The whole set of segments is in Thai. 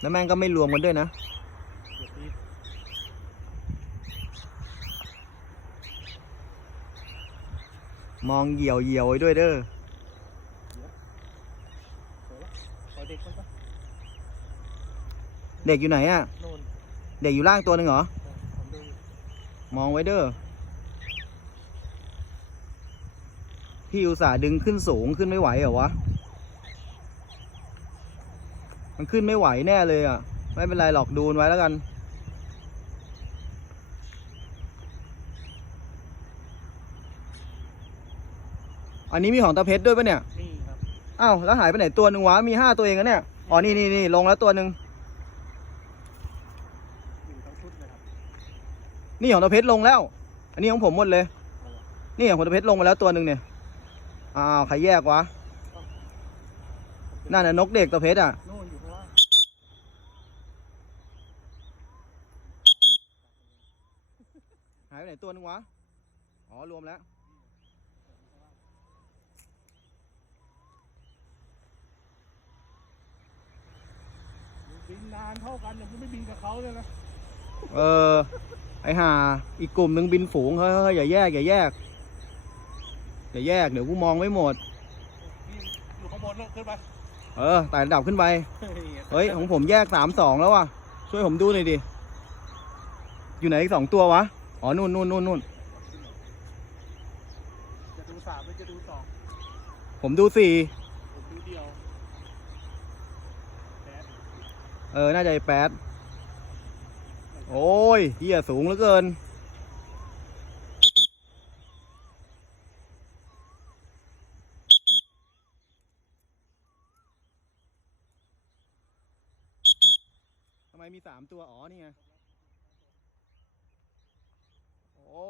แล้วแม่งก็ไม่รวมกันด้วยนะ มองเหี่ยวเหี่ยวไว้ด้วยเด้อเด็กอยู่ไหนอะโน่นเด็กอยู่ล่างตัวหนึ่งเหรอมอยู่มองไว้เด้อ พี่อุตส่าห์ดึงขึ้นสูงขึ้นไม่ไหวเหรอวะ มันขึ้นไม่ไหวแน่เลยอะ ไม่เป็นไรหรอกดูมันไว้แล้วกัน อันนี้มีของตาเพชรด้วยปะเนี่ยนี่ครับอ้าวแล้วหายไปไหนตัวหนึ่งวะมีห้าตัวเองอะเนี่ยอ๋อนี่นี่นี่ลงแล้วตัวหนึ่งอยู่ทั้งชุดเลยครับนี่ของตาเพชรลงแล้ว อันนี้ของผมหมดเลยเอาล่ะนี่ของตาเพชรลงมาแล้วตัวหนึ่งเนี่ยอ้าวใครแยกวะนั่นน่ะนกเด็กตาเพชรอะโน่นอยู่ข้างล่างหายไปไหนตัวหนึงวะ อ๋อ รวมแล้ว บินนานเท่ากันแต่กูไม่บินกับเขาเลยนะ เออ ไอห่า อีกกลุ่มหนึ่งบินฝูงเฮ้ยเฮ้ยอย่าแยก อย่าแยก อย่าแยก เดี๋ยวกูมองไม่หมดนี่อยู่ข้างบนแล้วขึ้นไป เออไต่ระดับขึ้นไปเฮ้ยเฮ้ย ของผมแยกสามสองแล้วว่ะ ช่วยผมดูหน่อยดิ อยู่ไหนอีกสองตัววะ อ๋อนู่นนู่นนู่นนู่นจะดูสามหรือจะดูสองผมดูสี่ผมดูเดียวแดดเออ น่าจะไอแปดโอ้ยเฮียสูงเหลือเกิน ทำไมมีสามตัว อ๋อ นี่ไง โอ้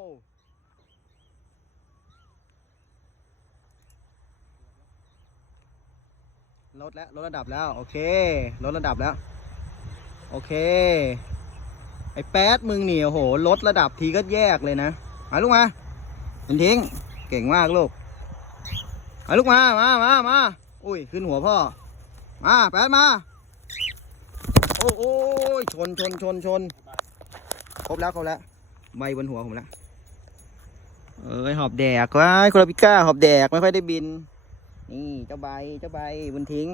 ลดแล้วลดระดับแล้วโอเคลดระดับแล้ว โอเค ไอ้แป๊ดมึงนี่โอ้โหลดระดับทีก็แยกเลยนะมาลูกมาเป็นทิ้งเก่งมากลูกมาลูกมามามามาอุ้ยขึ้นหัวพ่อมาแป๊ดมาโอ้โอ้ยชนชนชนชนครบแล้วครบแล้วใบบนหัวผมแล้วเอ้ยหอบแดกว้ายโคราปิก้าหอบแดกไม่ค่อยได้บิน นี่เจ้าใบเจ้าใบบนทิ้ง